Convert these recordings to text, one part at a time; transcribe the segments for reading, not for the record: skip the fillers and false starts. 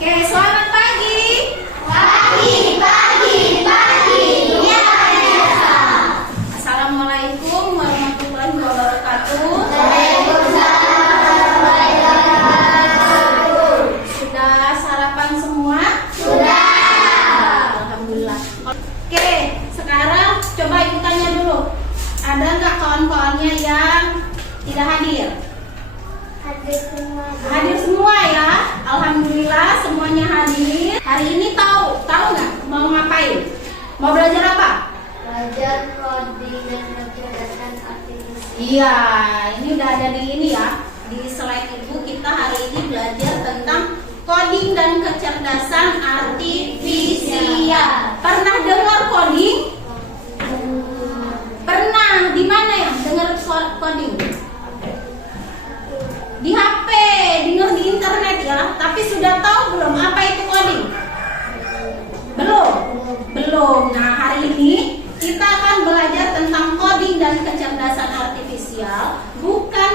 Oke, selamat pagi. Pagi. Ya, biasa. Assalamualaikum warahmatullahi wabarakatuh. Sudah sarapan semua? Sudah. Alhamdulillah. Oke, sekarang coba ibu tanya dulu. Ada nggak kawan-kawannya yang tidak hadir? Hadir semua ya. Alhamdulillah semuanya hadir. Hari ini tahu nggak mau ngapain? Mau belajar apa? Belajar coding dan kecerdasan artifisial. Iya, ini udah ada di ini ya. Di slide ibu kita hari ini belajar tentang coding dan kecerdasan artifisial. Pernah dengar coding? Pernah. Di mana ya dengar coding? Di HP, dengar di internet ya. Tapi sudah tahu belum apa itu coding? Belum. Nah, hari ini kita akan belajar tentang coding dan kecerdasan artifisial. Bukan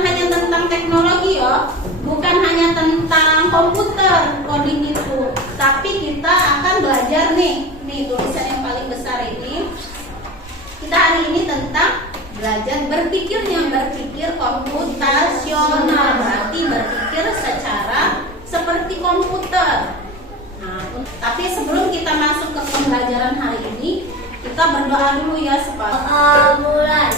hanya tentang teknologi ya. Bukan hanya tentang komputer coding itu. Tapi kita akan belajar nih tulisan yang paling besar ini. Kita hari ini tentang belajar berpikir komputasional, berarti berpikir secara seperti komputer. Nah, tapi sebelum kita masuk ke pembelajaran hari ini, kita berdoa dulu ya supaya Mulai.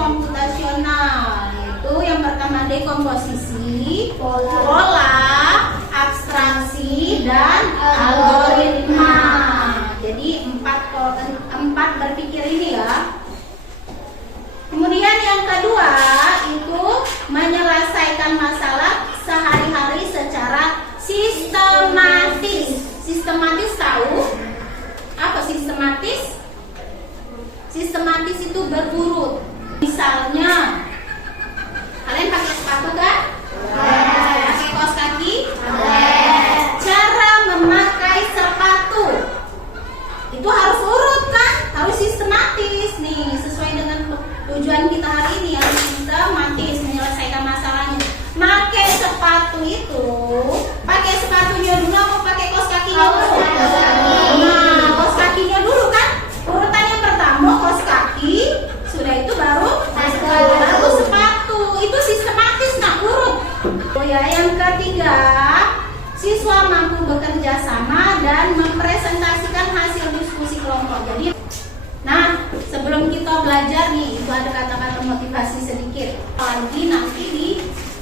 komputasional, yaitu yang pertama dekomposisi, Pola, abstraksi, dan algoritma. Jadi empat berpikir ini ya. Kemudian yang kedua itu menyelesaikan masalah sehari-hari secara sistematis. Sistematis tahu? Apa sistematis? Sistematis itu berurut. Misalnya, kalian pakai sepatu kan? ya. Yang ketiga, siswa mampu bekerja sama dan mempresentasikan hasil diskusi kelompok. Jadi, nah sebelum kita belajar nih, itu ada kata-kata motivasi sedikit. Lagi nanti di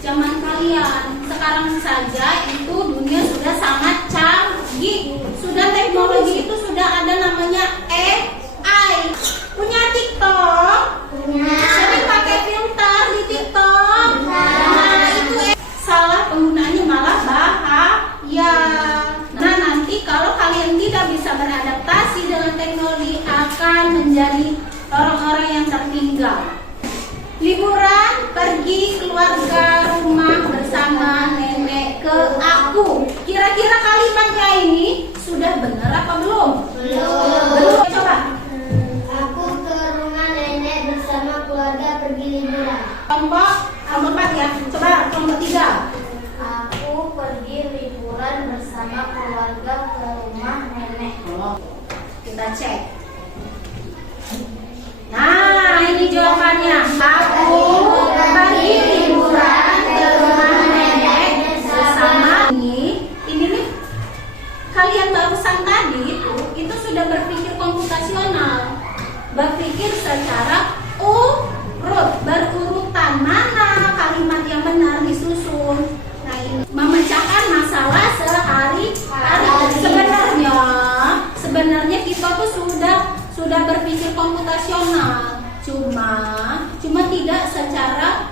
zaman kalian sekarang saja itu dunia sudah sangat canggih. Sudah teknologi itu sudah ada namanya AI. Punya TikTok? Sering pakai filter di TikTok? Nah itu salah penggunaannya malah bahaya. Nah nanti kalau kalian tidak bisa beradaptasi dengan teknologi akan menjadi orang-orang yang tertinggal. Liburan pergi keluarga rumah bersama nenek ke aku. Kira-kira kalimatnya ini sudah benar apa belum? Belum. Coba. Aku ke rumah nenek bersama keluarga pergi liburan. Kelompok 4 ya. Coba kelompok 3. Aku pergi liburan bersama keluarga ke rumah nenek. Kita cek. Nah, ini jawabannya. Aku pergi liburan ke rumah nenek bersama ini nih kalian barusan tadi itu sudah berpikir komputasional. Berpikir secara urut, berurutan mana kalimat yang benar disusun. Nah, ini memecahkan masalah sehari-hari. Sebenarnya kita tuh sudah berpikir komputasional, cuma tidak secara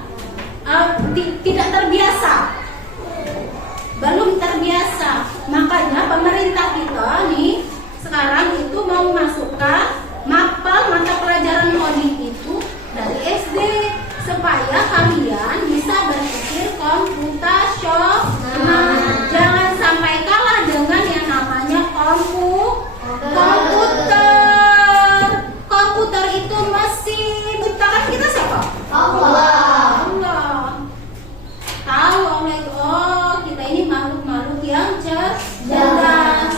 tidak terbiasa, belum terbiasa. Makanya pemerintah kita nih sekarang itu mau masukkan mapel mata pelajaran coding itu dari SD supaya kalian bisa berpikir komputasional. Jangan sampai kalah dengan yang namanya komputer. Komputer itu mesin. Ciptakan kita siapa? Allah. Tahu Allah itu. Oh, kita ini makhluk-makhluk yang cerdas.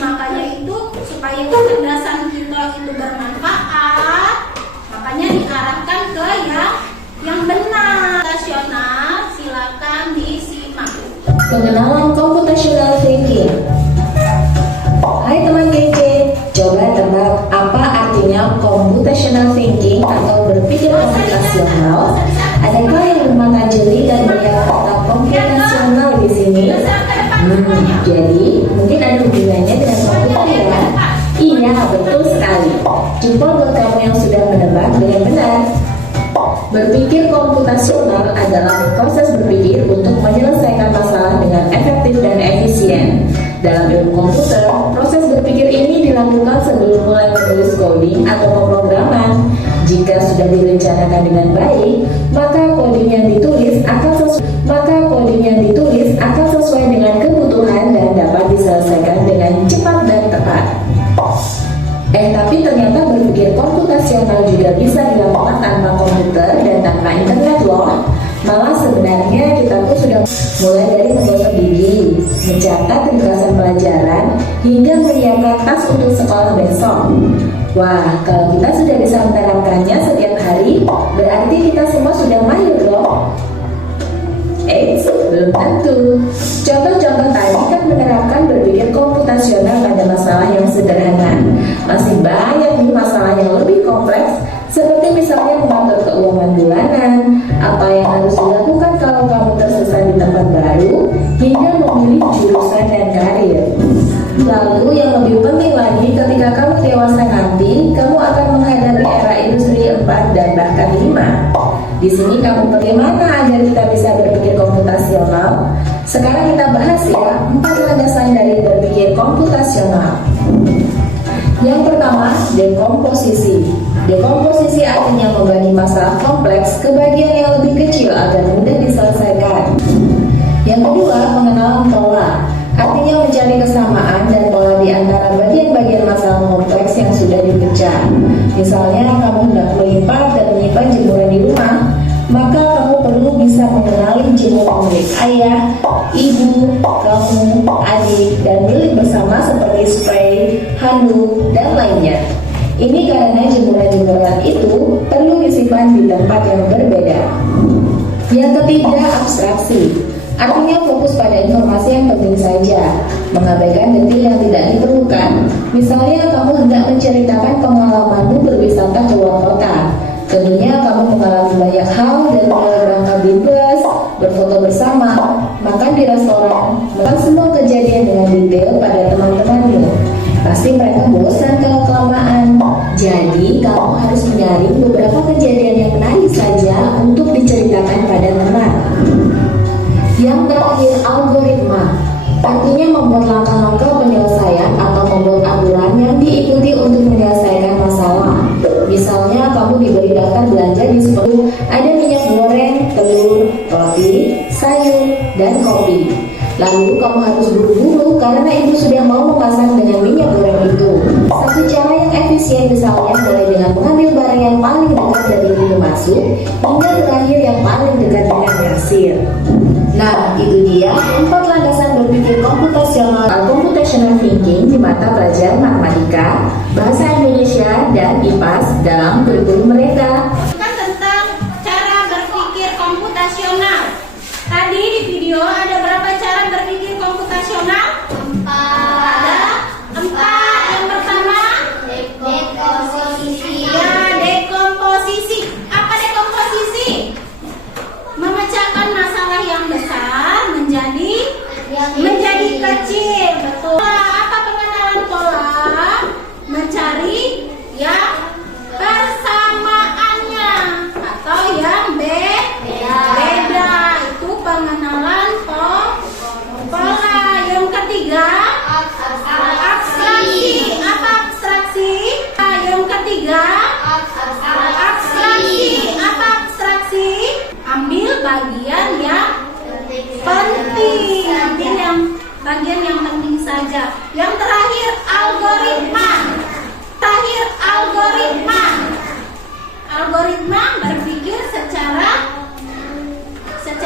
Makanya itu supaya kecerdasan kita itu bermanfaat, makanya diarahkan ke yang benar. Komputasional, silakan disimak. Pengenalan computational thinking. Hai teman kece, coba tebak apa artinya computational thinking atau berpikir komputasional? Adakah yang bermata jeli dan melihat kata komputasional di sini? Jadi mungkin ada hubungannya dengan komputer ya? Iya, betul sekali. Jempol buat kamu yang sudah menebak dengan benar. Berpikir komputasional adalah proses berpikir untuk menyelesaikan masalah dengan efektif dan efisien. Dalam ilmu komputer, proses berpikir ini dilakukan sebelum mulai menulis coding atau pemrograman. Jika sudah direncanakan dengan baik, maka coding yang ditulis akan sesuai dengan kebutuhan dan dapat diselesaikan dengan cepat dan tepat. Tapi ternyata berpikir komputasional juga bisa dilakukan tanpa komputer dan tanpa internet loh. Malah sebenarnya kita pun sudah mulai dari menggosok gigi, mencatat ringkasan pelajaran, hingga menyiapkan tas untuk sekolah besok. Wah, kalau kita sudah bisa menerapkannya setiap hari, berarti kita semua sudah mahir loh. Belum tentu. Contoh-contoh tadi kan menerapkan berpikir komputasional pada masalah yang sederhana. Masih banyak nih masalah yang lebih kompleks, seperti misalnya mengatur keuangan bulanan, apa yang harus dilakukan kalau kamu tersesat di tempat baru, hingga memilih jurusan dan karir. Lalu yang lebih penting lagi, ketika kamu dewasa nanti, kamu akan menghadapi era industri 4 dan bahkan 5. Di sini kamu bagaimana agar kita bisa berpikir komputasional? Sekarang kita bahas ya 4 landasan dari berpikir komputasional. Yang pertama, dekomposisi. Dekomposisi artinya membagi masalah kompleks ke bagian yang lebih kecil agar mudah diselesaikan. Yang kedua, pengenalan pola. Artinya mencari kesamaan dan pola di antara bagian-bagian masalah kompleks yang sudah dipecah. Misalnya kamu hendak melipat dan menyimpan jemuran di rumah, maka kamu perlu bisa mengenali jemuran milik ayah, ibu, kamu, adik, dan milik bersama seperti spray, handuk, dan lainnya. Ini karena jemuran-jemuran itu perlu disimpan di tempat yang berbeda. Yang ketiga, abstraksi. Artinya fokus pada informasi yang penting saja, mengabaikan detil yang tidak diperlukan. Misalnya kamu hendak menceritakan pengalamanmu berwisata keluar kota. Tentunya kamu mengalami banyak hal dan mulai berangkat di bus, berfoto bersama, makan di restoran, melakukan semua kejadian dengan detail pada teman-temanmu. Pasti mereka bosan kalau kelamaan. Jadi kamu harus menyaring beberapa kejadian yang menarik saja untuk diceritakan pada teman. Yang terakhir, algoritma. Artinya membuat langkah-langkah penyelesaian atau membuat aturan yang diikuti untuk menyelesaikan masalah. Misalnya kamu diberi daftar belanja di supermarket, ada minyak goreng, telur, roti, sayur, dan kopi. Lalu kamu harus buru-buru karena ibu sudah mau memasak dengan minyak goreng itu. Satu cara yang efisien misalnya mulai dengan mengambil barang yang paling dekat dari pintu masuk hingga terakhir yang paling dekat dengan kasir. Nah, itu dia 4 landasan berpikir komputasional atau computational thinking di mata pelajaran matematika, bahasa Indonesia, dan IPAS dalam kurikulum mereka. Kan tentang cara berpikir komputasional. Tadi di video ada berapa cara berpikir komputasional? 4. Ada 4. Yang pertama, Dekomposisi. ya dekomposisi. Apa dekomposisi? Memecahkan masalah yang besar menjadi kecil. Betul. Apa pengenalan pola? Mencari yang persamaannya atau yang beda. Itu pengenalan pola. Yang ketiga, abstraksi. Apa abstraksi? Yang ketiga, abstraksi. Apa abstraksi? Ambil bagian yang penting. Ambil yang bagian yang penting saja. Yang terakhir, algoritma. Algoritma berpikir secara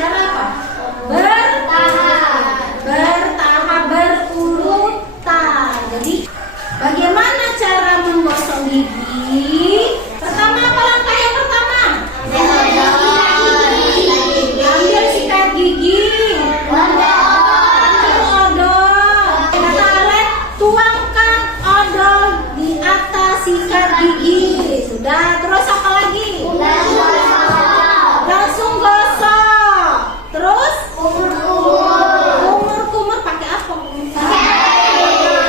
apa? Bertahap, berurutan. Jadi bagaimana cara menggosok gigi? Pertama, apa langkah yang pertama? Ambil sikat gigi. Ambil odol. Kata Alet, tuangkan odol di atas sikat gigi. Sudah, terus apa lagi? Langsung gosok. Terus kumur pakai apa?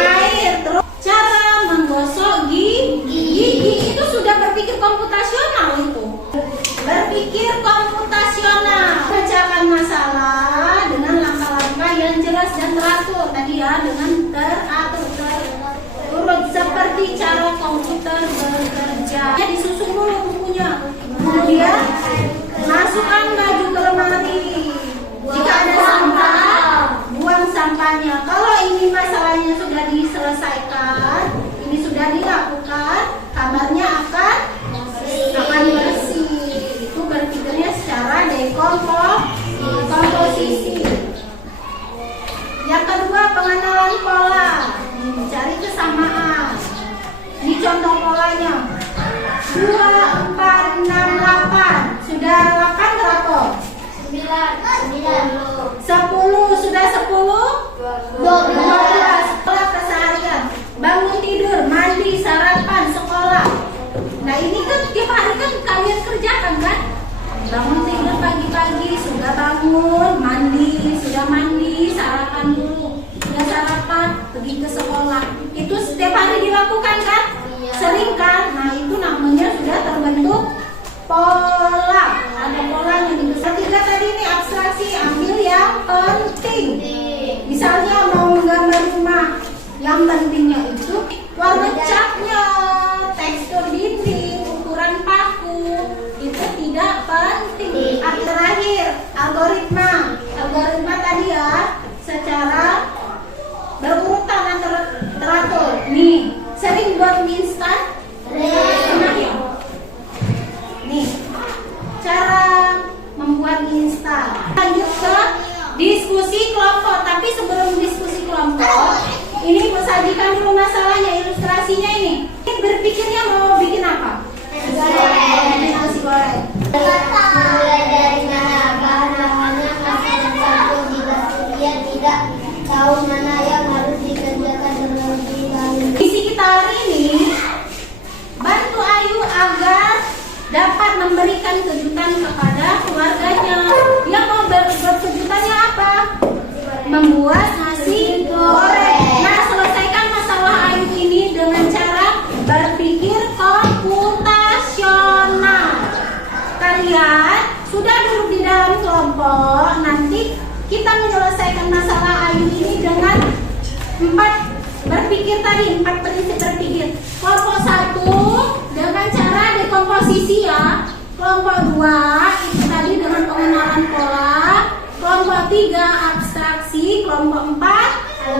Air. Terus cara menggosok gigi itu sudah berpikir komputasional itu. Berpikir komputasional. Pecahkan masalah dengan langkah-langkah yang jelas dan teratur. Tadi ya, dengan teratur, terurut seperti cara komputer bekerja. Disusun dulu bukunya. Kemudian masukkan baju ke lemari. Jika ada sampah, buang sampahnya. Kalau ini masalahnya sudah diselesaikan, ini sudah dilakukan, kabarnya akan bersih. Itu berpikirnya secara dekomposisi. Yang kedua, pengenalan pola. Mencari kesamaan. Ini contoh polanya. 2, 4, 6, 8. Sudah 8 berapa? 10. Sudah 10? 12. Pola keseharian. Bangun tidur, mandi, sarapan, sekolah. Nah ini kan tiap hari kan kalian kerjakan kan? Bangun tidur pagi-pagi, sudah bangun, sudah mandi, sarapan dulu. Sudah sarapan, pergi ke sekolah. Itu setiap hari dilakukan kan? Sering kan? Nah itu namanya sudah terbentuk pola. Ada polanya di ketiga tadi ini abstraksi, ambil yang penting. Misalnya mau menggambar rumah, yang pentingnya itu warna catnya, tekstur dinding, ukuran paku, itu tidak penting. Terakhir, algoritma. Algoritma tadi ya, secara berurutan atau teratur. Nih, sering buat mie instan? Pernah ya? Nih, cara membuat mie instan. Lanjut ke diskusi kelompok. Tapi sebelum diskusi kelompok, ini Ibu sajikan dulu masalahnya, ilustrasinya ini. Berpikirnya mau bikin apa? Nasi goreng. Mulai dari mana bahan-bahannya, masukkan satu di tahu mana yang harus dikerjakan terlebih dahulu. Misi kita hari ini, bantu Ayu agar dapat memberikan kejutan kepada keluarganya. Dia mau berkejutannya apa? Membuat nasi goreng. Nah, selesaikan masalah Ayu ini dengan cara berpikir komputasional. Kalian sudah duduk di dalam kelompok. Nanti kita menyelesaikan masalah Ayu ini dengan 4 prinsip berpikir. Kelompok 1 dengan cara dekomposisi ya. Kelompok 2 itu tadi dengan pengenalan pola. Kelompok 3 abstraksi. Kelompok 4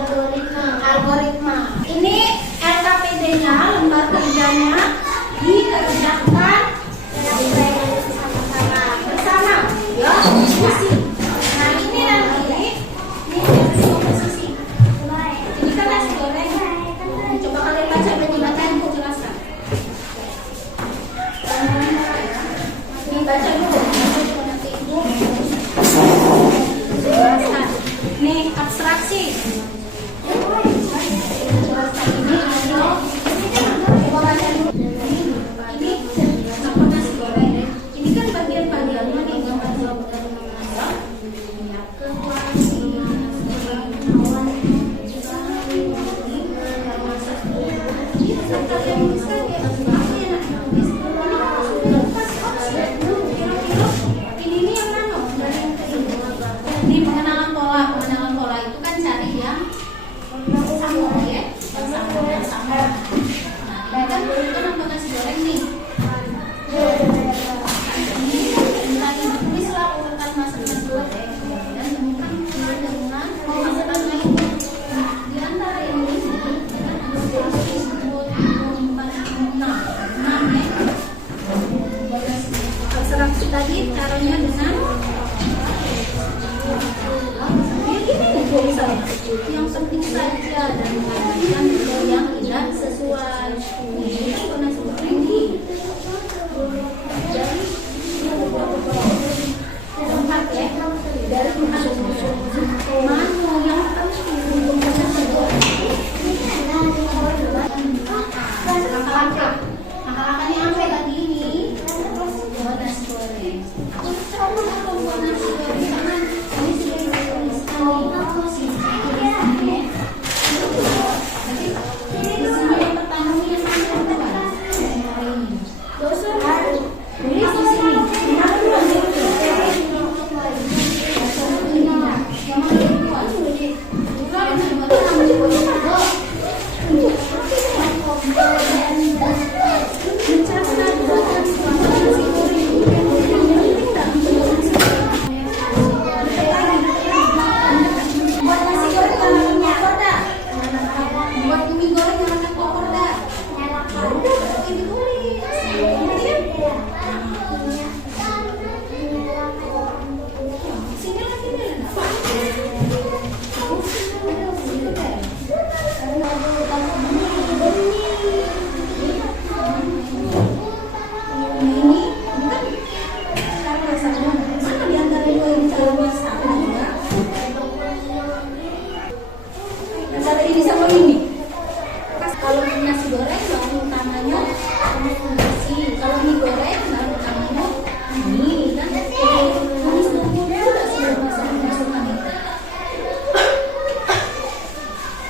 algoritma. Ini LKPD-nya, lembar kerjanya dikerjakan bersama ya, diskusi. Nah, ini nanti ini komposisi. Ini kan nasi goreng. Coba kalian baca bacaan aku jelaskan. Ini baca dulu. Nanti ibu jelaskan. Nih abstraksi. Jelaskan ini. Coba baca dulu. Ini apa nasi goreng? Ini kan bagian-bagiannya nih yang ini pengenalan pola itu kan cari yang sama ya, yang sama. Nah, kan itu nonton nasi goreng nih. Tadi tulislah urutan masak nasi goreng dan temukan dengan masakan lain. Di antara yang ini abstraksi tadi caranya dengan ya gini nih tulisannya, yang penting saja dan mengabaikan yang tidak sesuai. Ini kan nasi goreng nih. Jadi tempat ya dari manu yang penting untuk nasi goreng. Langkah-langkahnya apa tadi ini? Buat nasi goreng. Coba kalau buat nasi goreng karena ini sudah dituliskan nih. Di sini yang pertama yang kedua. Tulis di sini. Kalau nasi goreng bahan utamanya nasi, kalau mie goreng bahan utamanya mie kan tulis dulu sebelum masukkan itu.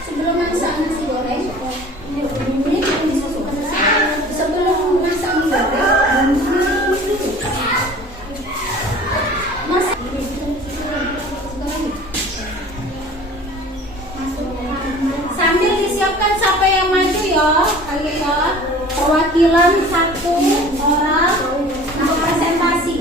Sebelum masak nasi goreng ini disusukkan sebelum masak mie goreng sambil disiapkan siapa yang maju ya, ayo ya, perwakilan 1 orang untuk presentasi.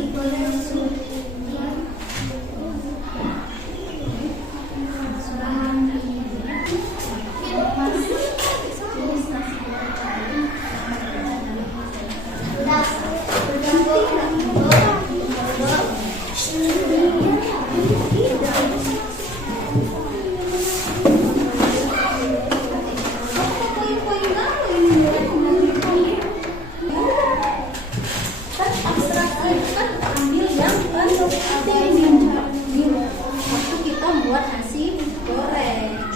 Waktu kita buat nasi goreng.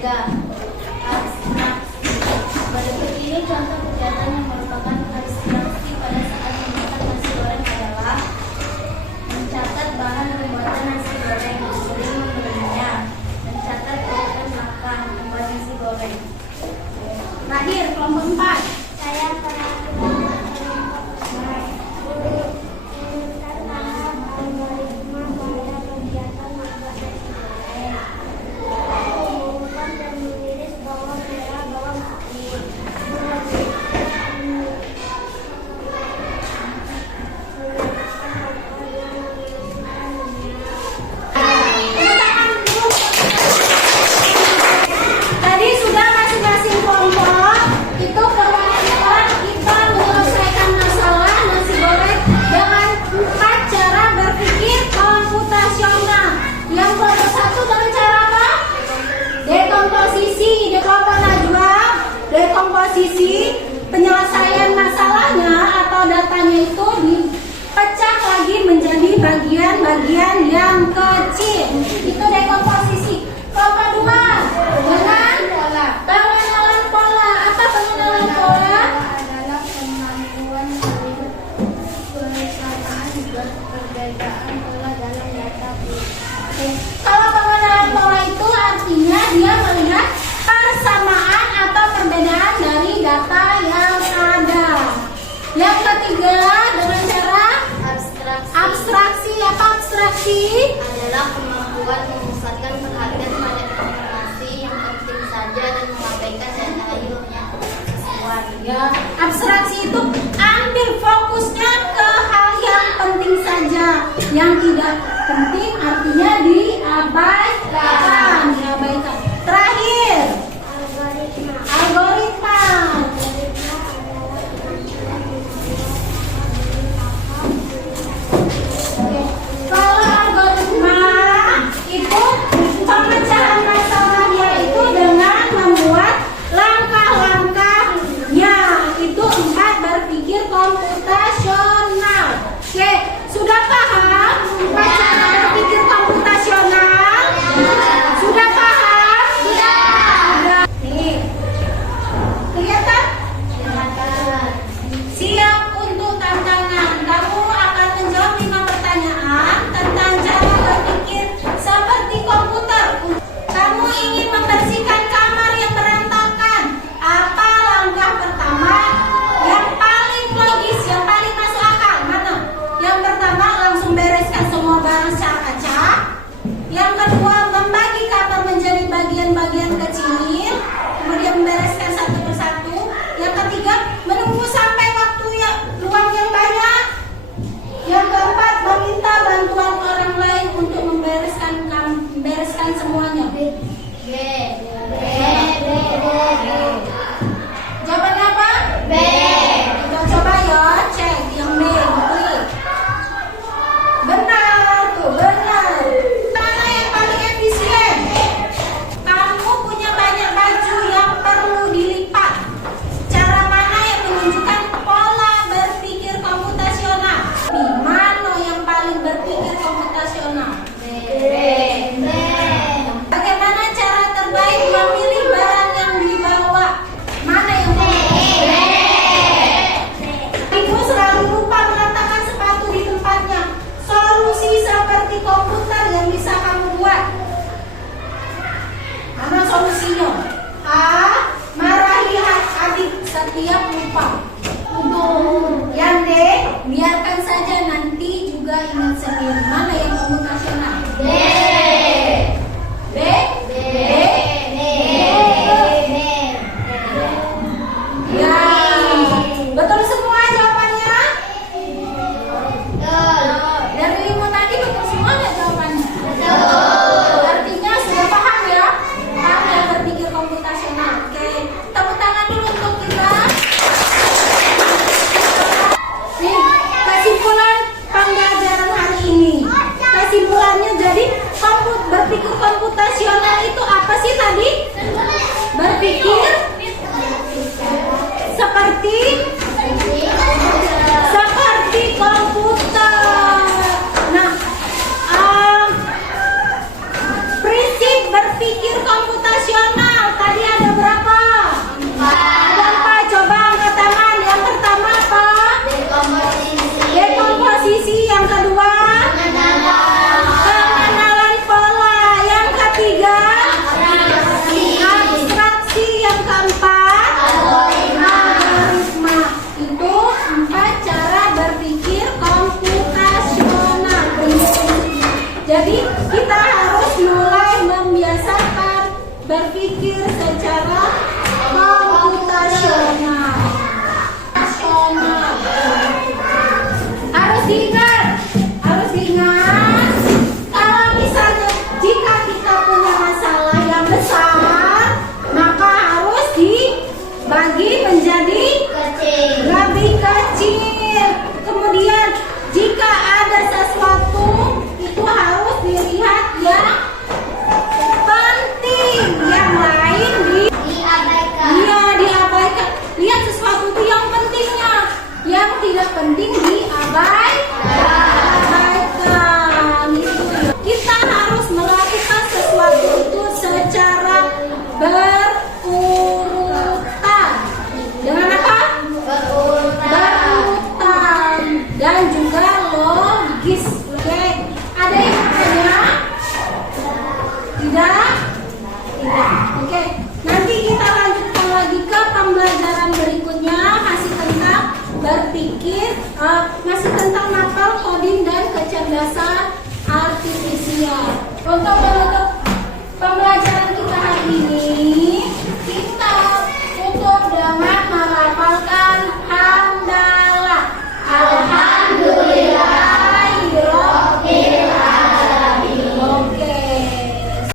ketiga, abstraksi. Berikut ini contoh kegiatan yang merupakan abstraksi pada saat memasak nasi goreng adalah mencatat bahan pembuatan nasi goreng, kemudian membelinya, mencatat urutan makan, membuat nasi goreng. Terakhir kelompok 4. Saya pernah Tadi sudah masing-masing kelompok itu perwakilan kita menyelesaikan masalah nasi goreng dengan 4 cara berpikir komputasional. Yang kelompok 1 dengan cara apa? Dekomposisi. Kelompok Najwa, dekomposisi, penyelesaian masalahnya atau datanya itu dipecah lagi menjadi bagian-bagian yang kecil. Itu dekomposisi. Kelompok 2 dengan pengenalan pola. Apa pengenalan pola? adalah kemampuan melihat persamaan dan perbedaan pola dalam data. Kalau pengenalan pola itu artinya dia melihat persamaan atau perbedaan dari data yang ada. Yang ketiga dengan cara abstraksi. Apa abstraksi? Adalah kemampuan memusatkan perhatian pada informasi yang penting saja dan mengabaikan yang lainnya sesuai. Ya, abstraksi itu ambil fokusnya ke hal yang penting saja. Yang tidak penting artinya diabaikan. Terakhir, algoritma. Kalau algoritma itu pemecahan masalahnya itu dengan membuat langkah-langkahnya. Itu 4 berpikir komputasional. Oke, sudah paham 4 cara berpikir komputasional? Sudah paham? Sudah. Nih, kelihatan? Siap untuk tantangan. Kamu akan menjawab 5 pertanyaan tentang cara berpikir seperti komputer. Kamu ingin membersihkan kamar yang berantakan. Apa langkah pertama yang paling logis, yang paling masuk akal? Mana? Yang pertama, langsung bereskan semua barang secara acak. Yang kedua, membagi kamar menjadi bagian-bagian kecil, kemudian membereskan satu persatu. Yang ketiga, menunggu sampai waktu yang luang yang banyak. Yang keempat, meminta bantuan orang lain untuk membereskan semuanya. Jawabannya apa? B. Kita coba ya, cek yang B. Klik. Benar tuh, benar. Mana yang paling efisien? Kamu punya banyak baju yang perlu dilipat. Cara mana yang menunjukkan pola berpikir komputasional? Di mana yang paling berpikir komputasional? Bagaimana cara terbaik memilih barang yang dibawa? Mana yang Ibu selalu lupa meletakkan sepatu di tempatnya. Solusi seperti komputer yang bisa kamu buat. Mana solusinya? A. Marahi adik setiap lupa. Yang D. Biarkan saja, nanti juga ingat sendiri. Mana yang komputasional? B. Ya, betul semua jawabannya. Dari 5 tadi betul semua nggak jawabannya? Artinya sudah paham ya? Paham ya berpikir komputasional. Oke, tepuk tangan dulu untuk kita. Nih, kesimpulan pembelajaran hari ini. Kesimpulannya jadi berpikir komputasional itu apa sih tadi? Berpikir seperti komputer. Nah, prinsip berpikir komputasional Jadi kita harus mulai membiasakan berpikir secara komputasional. Harus diingat, kalau misalnya jika kita punya masalah yang besar, maka harus dibagi menjadi lebih kecil. Kemudian jika ada sesuatu itu harus dilihat yang penting, yang lain diabaikan. Lihat sesuatu itu yang pentingnya, yang tidak penting diabaikan. Kita harus melakukan sesuatu itu secara berurutan. Dengan apa? Berurutan dan juga logis. Oke, ada yang bertanya? Tidak? Oke, nanti kita lanjutkan lagi ke pembelajaran berikutnya, masih tentang berpikir, masih tentang mapel, coding dan kecerdasan artifisial. Untuk